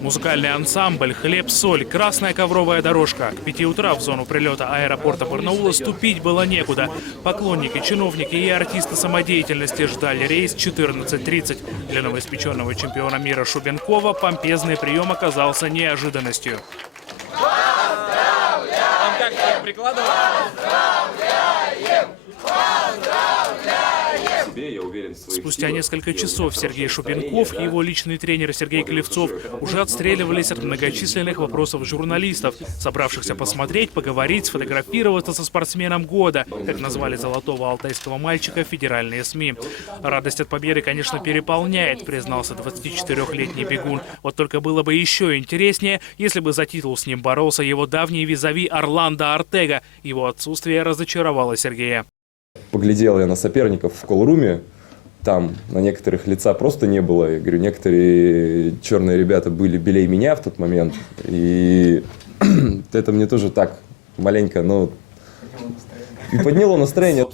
Музыкальный ансамбль, хлеб-соль, красная ковровая дорожка. К 5 утра в зону прилета аэропорта Барнаула ступить было некуда. Поклонники, чиновники и артисты самодеятельности ждали рейс 14:30. Для новоиспеченного чемпиона мира Шубенкова помпезный прием оказался неожиданностью. Вам как прикладывать? Спустя несколько часов Сергей Шубенков и его личный тренер Сергей Клевцов уже отстреливались от многочисленных вопросов журналистов, собравшихся посмотреть, поговорить, сфотографироваться со спортсменом года, как назвали золотого алтайского мальчика федеральные СМИ. Радость от победы, конечно, переполняет, признался 24-летний бегун. Вот только было бы еще интереснее, если бы за титул с ним боролся его давний визави Орландо Ортега. Его отсутствие разочаровало Сергея. Поглядел я на соперников в колл-руме, там на некоторых лица просто не было. Я говорю, некоторые черные ребята были белее меня в тот момент. И это мне тоже так маленько, но и подняло настроение.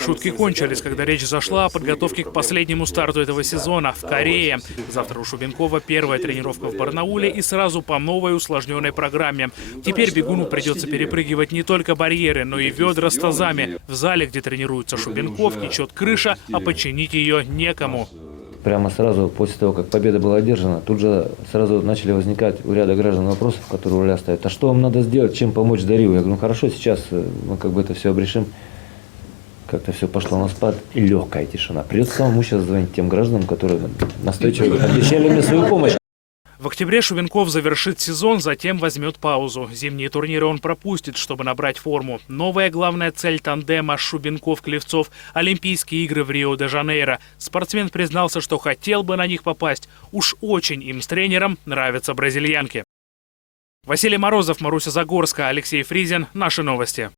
Шутки кончились, когда речь зашла о подготовке к последнему старту этого сезона в Корее. Завтра у Шубенкова первая тренировка в Барнауле и сразу по новой усложненной программе. Теперь бегуну придется перепрыгивать не только барьеры, но и ведра с тазами. В зале, где тренируется Шубенков, течет крыша, а починить ее некому. Прямо сразу после того, как победа была одержана, тут же сразу начали возникать у ряда граждан вопросов, которые у Руля стоят. А что вам надо сделать, чем помочь Дарью? Я говорю, ну хорошо, сейчас мы как бы это все обрешим. Как-то все пошло на спад, и легкая тишина. Придется самому сейчас звонить тем гражданам, которые настойчиво обещали мне свою помощь. В октябре Шубенков завершит сезон, затем возьмет паузу. Зимние турниры он пропустит, чтобы набрать форму. Новая главная цель тандема Шубенков-Клевцов – Олимпийские игры в Рио-де-Жанейро. Спортсмен признался, что хотел бы на них попасть. Уж очень им с тренером нравятся бразильянки. Василий Морозов, Маруся Загорская, Алексей Фризин. Наши новости.